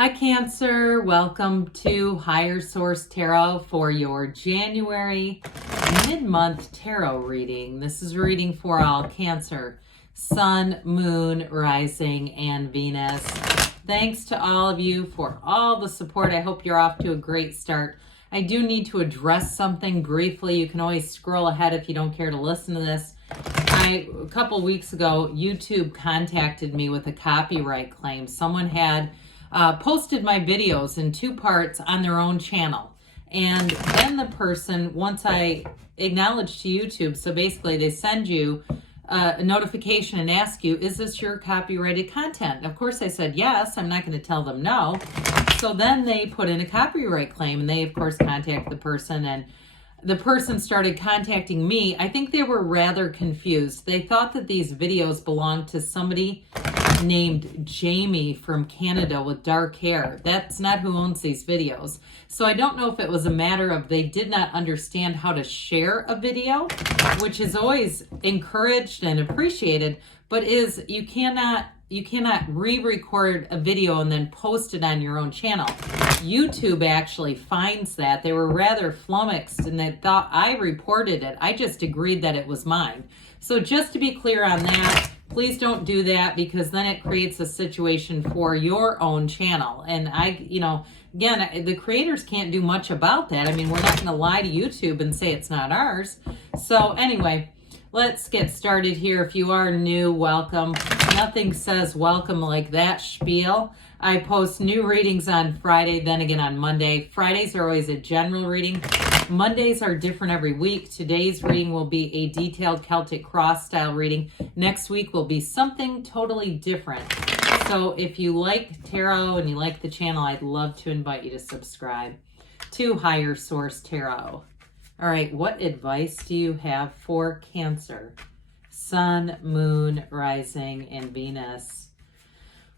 Hi Cancer, welcome to Higher Source Tarot for your January mid-month tarot reading. This is a reading for all Cancer, Sun, Moon, Rising, and Venus. Thanks to all of you for all the support. I hope you're off to a great start. I do need to address something briefly. You can always scroll ahead if you don't care to listen to this. A couple weeks ago, YouTube contacted me with a copyright claim. Someone had posted my videos in two parts on their own channel. And then the person, once I acknowledged to YouTube, so basically they send you a notification and ask you, is this your copyrighted content? Of course I said yes, I'm not going to tell them no. So then they put in a copyright claim, and they of course contacted the person, and the person started contacting me. I think they were rather confused. They thought that these videos belonged to somebody named Jamie from Canada with dark hair. That's not who owns these videos. So I don't know if it was a matter of they did not understand how to share a video, which is always encouraged and appreciated, but you cannot re-record a video and then post it on your own channel. YouTube actually finds that. They were rather flummoxed and they thought I reported it. I just agreed that it was mine. So just to be clear on that, please don't do that, because then it creates a situation for your own channel. And again, the creators can't do much about that. I mean, we're not going to lie to YouTube and say it's not ours. So anyway, let's get started here. If you are new, welcome. Nothing says welcome like that spiel. I post new readings on Friday, then again on Monday. Fridays are always a general reading. Mondays are different every week. Today's reading will be a detailed Celtic cross style reading. Next week will be something totally different. So if you like tarot and you like the channel, I'd love to invite you to subscribe to Higher Source Tarot. All right, what advice do you have for Cancer? Sun, Moon, Rising, and Venus.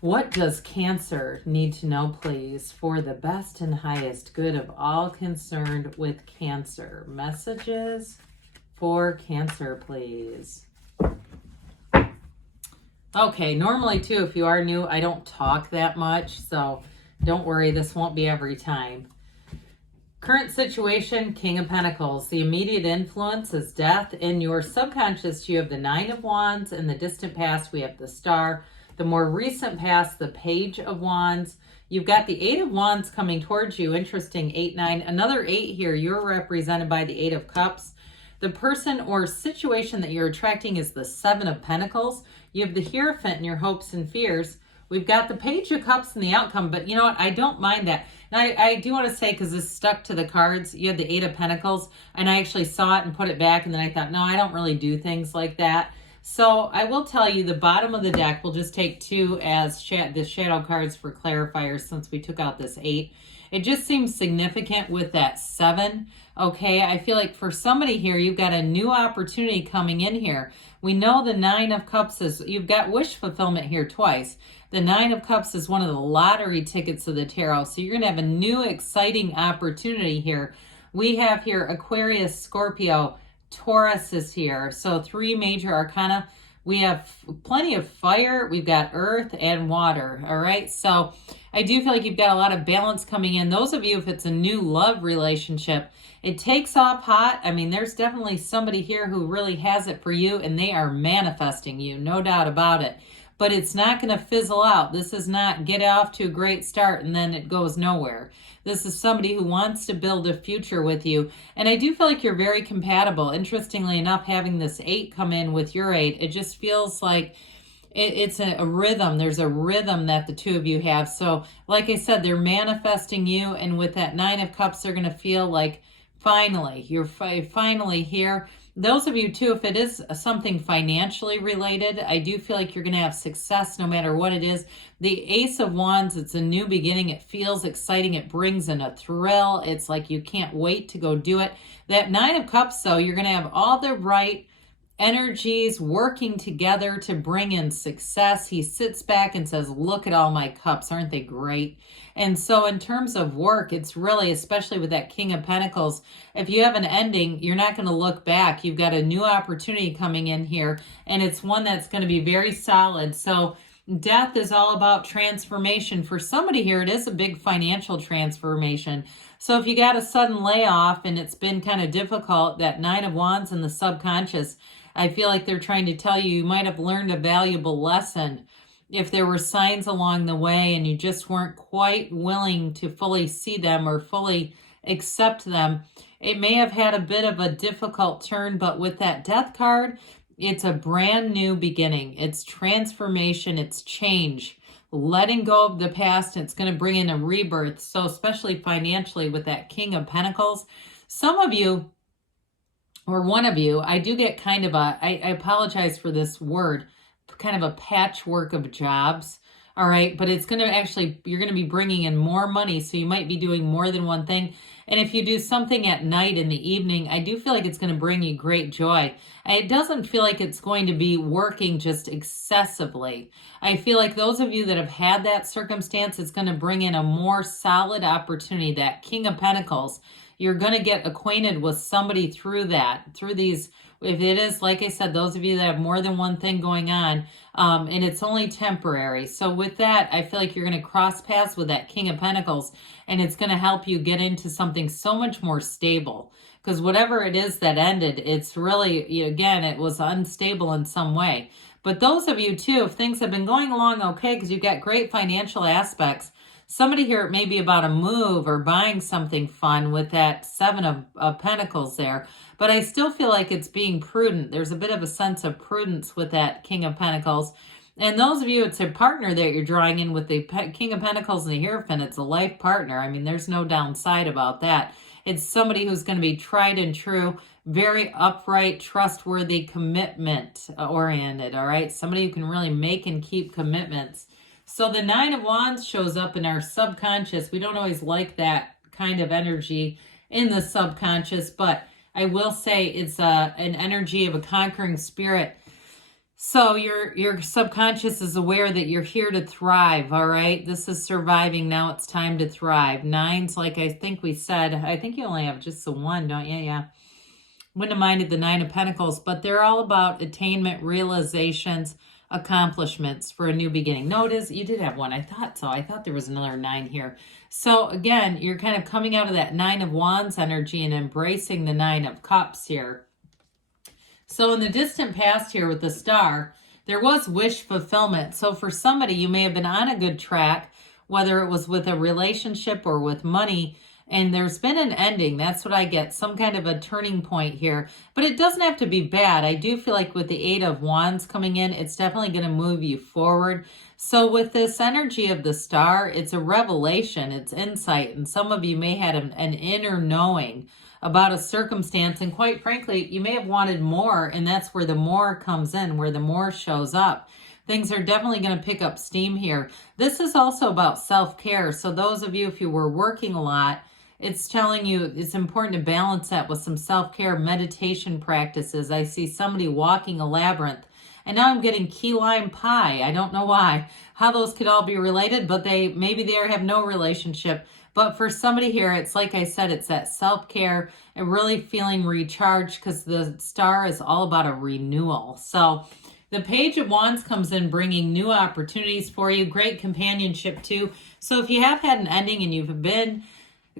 What does Cancer need to know, please, for the best and highest good of all concerned with Cancer? Messages for Cancer, please. Okay, normally too, if you are new, I don't talk that much, so don't worry, this won't be every time. Current situation, King of Pentacles. The immediate influence is death. In your subconscious, you have the Nine of Wands. In the distant past, we have the Star. The more recent past, the Page of Wands. You've got the Eight of Wands coming towards you. Interesting, 8, 9. Another 8 here. You're represented by the Eight of Cups. The person or situation that you're attracting is the Seven of Pentacles. You have the Hierophant in your hopes and fears. We've got the Page of Cups in the outcome, but you know what? I don't mind that. And I do want to say, because this stuck to the cards, you had the Eight of Pentacles, and I actually saw it and put it back, and then I thought, no, I don't really do things like that. So I will tell you, the bottom of the deck, we'll just take 2 as the shadow cards for clarifiers since we took out this 8. It just seems significant with that 7. Okay, I feel like for somebody here, you've got a new opportunity coming in here. We know the 9 of Cups is, you've got wish fulfillment here twice. The 9 of Cups is one of the lottery tickets of the tarot. So you're going to have a new exciting opportunity here. We have here Aquarius, Scorpio, Taurus is here. So 3 major arcana. We have plenty of fire. We've got earth and water. All right. So I do feel like you've got a lot of balance coming in. Those of you, if it's a new love relationship, it takes off hot. I mean, there's definitely somebody here who really has it for you, and they are manifesting you, no doubt about it. But it's not going to fizzle out. This is not get off to a great start and then it goes nowhere. This is somebody who wants to build a future with you. And I do feel like you're very compatible. Interestingly enough, having this 8 come in with your 8, it just feels like it's a rhythm. There's a rhythm that the two of you have. So like I said, they're manifesting you. And with that 9 of Cups, they're going to feel like finally, you're finally here. Those of you too, if it is something financially related, I do feel like you're going to have success no matter what it is. The Ace of Wands, it's a new beginning. It feels exciting. It brings in a thrill. It's like you can't wait to go do it. That 9 of Cups, though, you're going to have all the right energies working together to bring in success. He sits back and says, look at all my cups. Aren't they great? And so in terms of work, it's really, especially with that King of Pentacles, if you have an ending, you're not going to look back. You've got a new opportunity coming in here, and it's one that's going to be very solid. So Death is all about transformation. For somebody here, it is a big financial transformation. So if you got a sudden layoff and it's been kind of difficult, that Nine of Wands in the subconscious, I feel like they're trying to tell you might have learned a valuable lesson. If there were signs along the way and you just weren't quite willing to fully see them or fully accept them, it may have had a bit of a difficult turn. But with that Death card, it's a brand new beginning. It's transformation. It's change. Letting go of the past. It's going to bring in a rebirth. So especially financially with that King of Pentacles, some of you or one of you, I do get kind of a, I apologize for this word, kind of a patchwork of jobs. All right. But it's going to actually, you're going to be bringing in more money. So you might be doing more than one thing. And if you do something at night in the evening, I do feel like it's going to bring you great joy. It doesn't feel like it's going to be working just excessively. I feel like those of you that have had that circumstance, it's going to bring in a more solid opportunity. That King of Pentacles, you're going to get acquainted with somebody through that, through these. If it is, like I said, those of you that have more than one thing going on, and it's only temporary. So with that, I feel like you're going to cross paths with that King of Pentacles, and it's going to help you get into something so much more stable. Because whatever it is that ended, it's really, again, it was unstable in some way. But those of you too, if things have been going along okay, because you've got great financial aspects, somebody here, it may be about a move or buying something fun with that Seven of Pentacles there. But I still feel like it's being prudent. There's a bit of a sense of prudence with that King of Pentacles. And those of you, it's a partner that you're drawing in with the King of Pentacles and the Hierophant. It's a life partner. I mean, there's no downside about that. It's somebody who's going to be tried and true, very upright, trustworthy, commitment oriented, all right? Somebody who can really make and keep commitments. So the Nine of Wands shows up in our subconscious. We don't always like that kind of energy in the subconscious, but I will say it's an energy of a conquering spirit. So your subconscious is aware that you're here to thrive, all right? This is surviving. Now it's time to thrive. Nines, like I think we said, I think you only have just the one, don't you? Yeah. Wouldn't have minded the Nine of Pentacles, but they're all about attainment, realizations, accomplishments for a new beginning. No, it is, you did have one. I thought so. I thought there was another nine here. So again, you're kind of coming out of that Nine of Wands energy and embracing the Nine of Cups here. So in the distant past here with the Star, there was wish fulfillment. So for somebody, you may have been on a good track, whether it was with a relationship or with money, and there's been an ending. That's what I get, some kind of a turning point here. But it doesn't have to be bad. I do feel like with the Eight of Wands coming in, it's definitely going to move you forward. So with this energy of the Star, it's a revelation, it's insight. And some of you may have an inner knowing about a circumstance. And quite frankly, you may have wanted more. And that's where the more comes in, where the more shows up. Things are definitely going to pick up steam here. This is also about self-care. So those of you, if you were working a lot, it's telling you it's important to balance that with some self-care meditation practices. I see somebody walking a labyrinth, and now I'm getting key lime pie. I don't know why, how those could all be related, but maybe they have no relationship. But for somebody here, it's like I said, it's that self-care and really feeling recharged, because the Star is all about a renewal. So the Page of Wands comes in bringing new opportunities for you, great companionship too. So if you have had an ending and you've been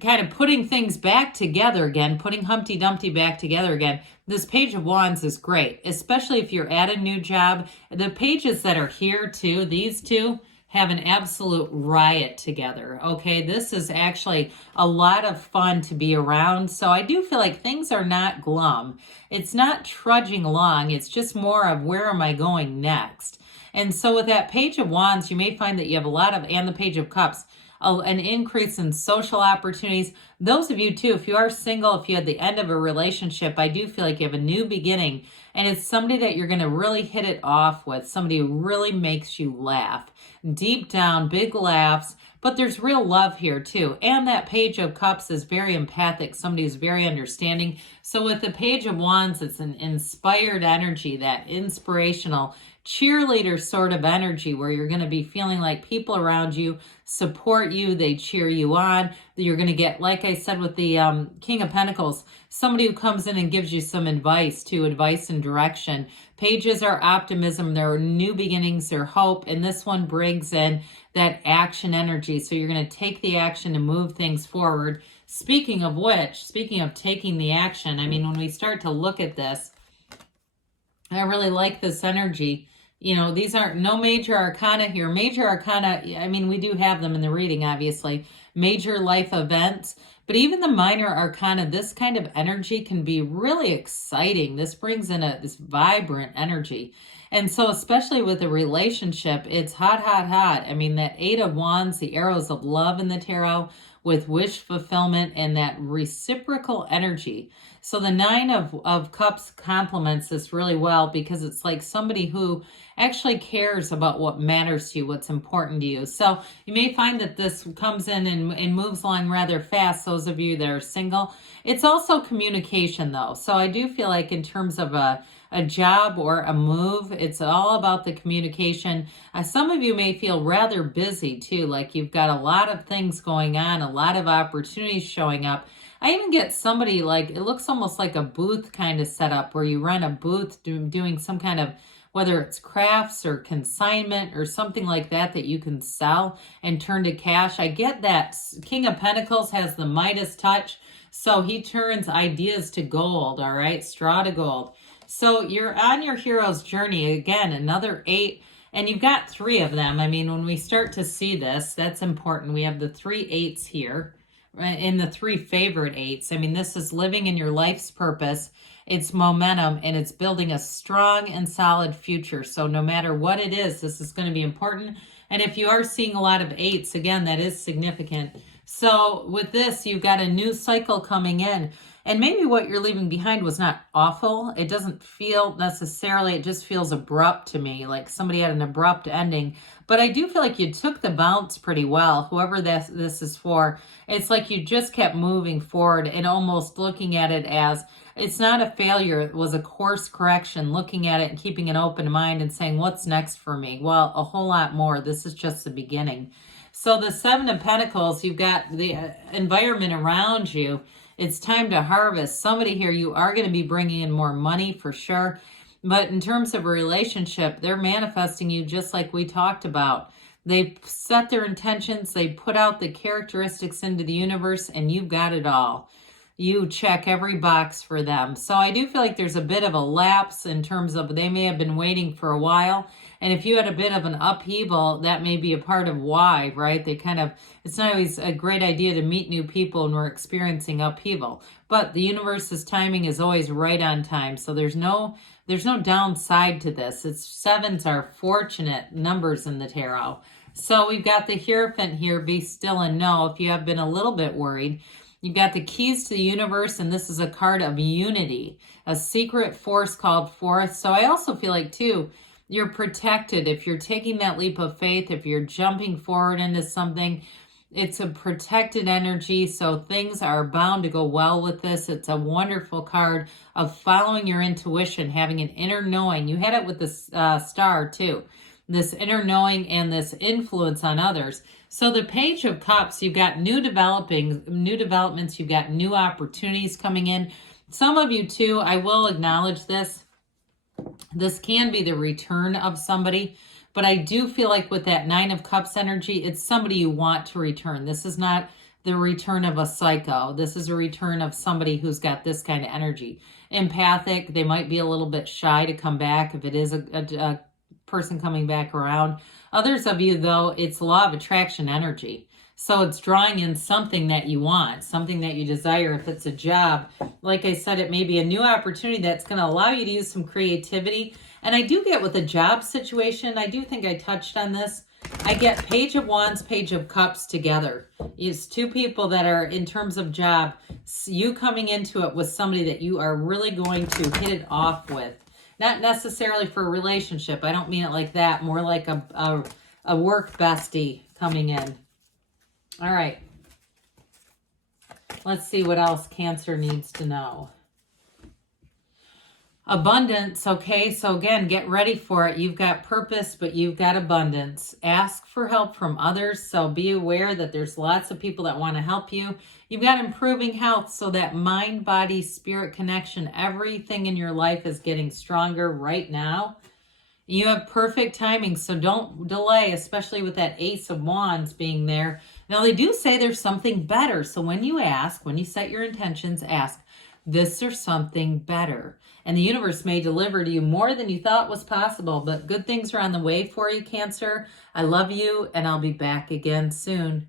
kind of putting things back together again, putting Humpty Dumpty back together again, this Page of Wands is great, especially if you're at a new job. The pages that are here too, these two, have an absolute riot together, okay? This is actually a lot of fun to be around. So I do feel like things are not glum. It's not trudging along. It's just more of where am I going next? And so with that Page of Wands, you may find that you have a lot of, and the Page of Cups, an increase in social opportunities. Those of you too, if you are single, if you had the end of a relationship, I do feel like you have a new beginning, and it's somebody that you're going to really hit it off with, somebody who really makes you laugh. Deep down, big laughs, but there's real love here too. And that Page of Cups is very empathic, somebody who's very understanding. So with the Page of Wands, it's an inspired energy, that inspirational cheerleader sort of energy where you're going to be feeling like people around you support you, they cheer you on. You're going to get, like I said with the King of Pentacles, somebody who comes in and gives you some advice and direction. Pages are optimism. There are new beginnings, there are hope. And this one brings in that action energy. So you're going to take the action to move things forward. Speaking of which, speaking of taking the action, I mean, when we start to look at this, I really like this energy. You know, these aren't no major arcana here. Major arcana, I mean, we do have them in the reading, obviously. Major life events. But even the minor arcana, this kind of energy can be really exciting. This brings in this vibrant energy. And so especially with a relationship, it's hot, hot, hot. I mean, that Eight of Wands, the arrows of love in the tarot with wish fulfillment and that reciprocal energy. So the Nine of Cups complements this really well because it's like somebody who actually cares about what matters to you, what's important to you. So you may find that this comes in and moves along rather fast, those of you that are single. It's also communication though. So I do feel like in terms of a job or a move, it's all about the communication. Some of you may feel rather busy too, like you've got a lot of things going on, a lot of opportunities showing up. I even get somebody like, it looks almost like a booth kind of setup where you run a booth doing some kind of, whether it's crafts or consignment or something like that that you can sell and turn to cash. I get that King of Pentacles has the Midas touch, so he turns ideas to gold, all right? Straw to gold. So you're on your hero's journey. Again, another 8, and you've got 3 of them. I mean, when we start to see this, that's important. We have the 3 8s here. In the 3 favorite 8s. I mean, this is living in your life's purpose. It's momentum and it's building a strong and solid future. So no matter what it is, this is going to be important. And if you are seeing a lot of 8s, again, that is significant. So with this, you've got a new cycle coming in. And maybe what you're leaving behind was not awful. It doesn't feel necessarily, it just feels abrupt to me, like somebody had an abrupt ending. But I do feel like you took the bounce pretty well, whoever this is for. It's like you just kept moving forward and almost looking at it as, it's not a failure, it was a course correction, looking at it and keeping an open mind and saying, what's next for me? Well, a whole lot more. This is just the beginning. So the 7 of Pentacles, you've got the environment around you. It's time to harvest. Somebody here, you are going to be bringing in more money for sure. But in terms of a relationship, they're manifesting you just like we talked about. They set their intentions. They put out the characteristics into the universe, and you've got it all. You check every box for them. So I do feel like there's a bit of a lapse in terms of they may have been waiting for a while. And if you had a bit of an upheaval, that may be a part of why, right? They kind of, it's not always a great idea to meet new people when we're experiencing upheaval. But the universe's timing is always right on time. So there's no downside to this. It's 7s are fortunate numbers in the tarot. So we've got the Hierophant here, be still and know if you have been a little bit worried. You've got the keys to the universe, and this is a card of unity, a secret force called forth. So I also feel like, too, you're protected. If you're taking that leap of faith, if you're jumping forward into something, it's a protected energy. So things are bound to go well with this. It's a wonderful card of following your intuition, having an inner knowing. You had it with the star, too. This inner knowing and this influence on others. So the Page of Cups, you've got new developments, you've got new opportunities coming in. Some of you too, I will acknowledge this. This can be the return of somebody, but I do feel like with that 9 of Cups energy, it's somebody you want to return. This is not the return of a psycho. This is a return of somebody who's got this kind of energy. Empathic, they might be a little bit shy to come back if it is a person coming back around. Others of you, though, it's law of attraction energy. So it's drawing in something that you want, something that you desire. If it's a job, like I said, it may be a new opportunity that's going to allow you to use some creativity. And I do get with a job situation, I do think I touched on this. I get Page of Wands, Page of Cups together. It's 2 people that are, in terms of job, you coming into it with somebody that you are really going to hit it off with. Not necessarily for a relationship. I don't mean it like that. More like a work bestie coming in. All right. Let's see what else Cancer needs to know. Abundance, okay? So again, get ready for it. You've got purpose, but you've got abundance. Ask for help from others, so be aware that there's lots of people that want to help you. You've got improving health, so that mind, body, spirit connection, everything in your life is getting stronger right now. You have perfect timing, so don't delay, especially with that Ace of Wands being there. Now, they do say there's something better, so when you ask, when you set your intentions, ask, this or something better. And the universe may deliver to you more than you thought was possible, but good things are on the way for you, Cancer. I love you, and I'll be back again soon.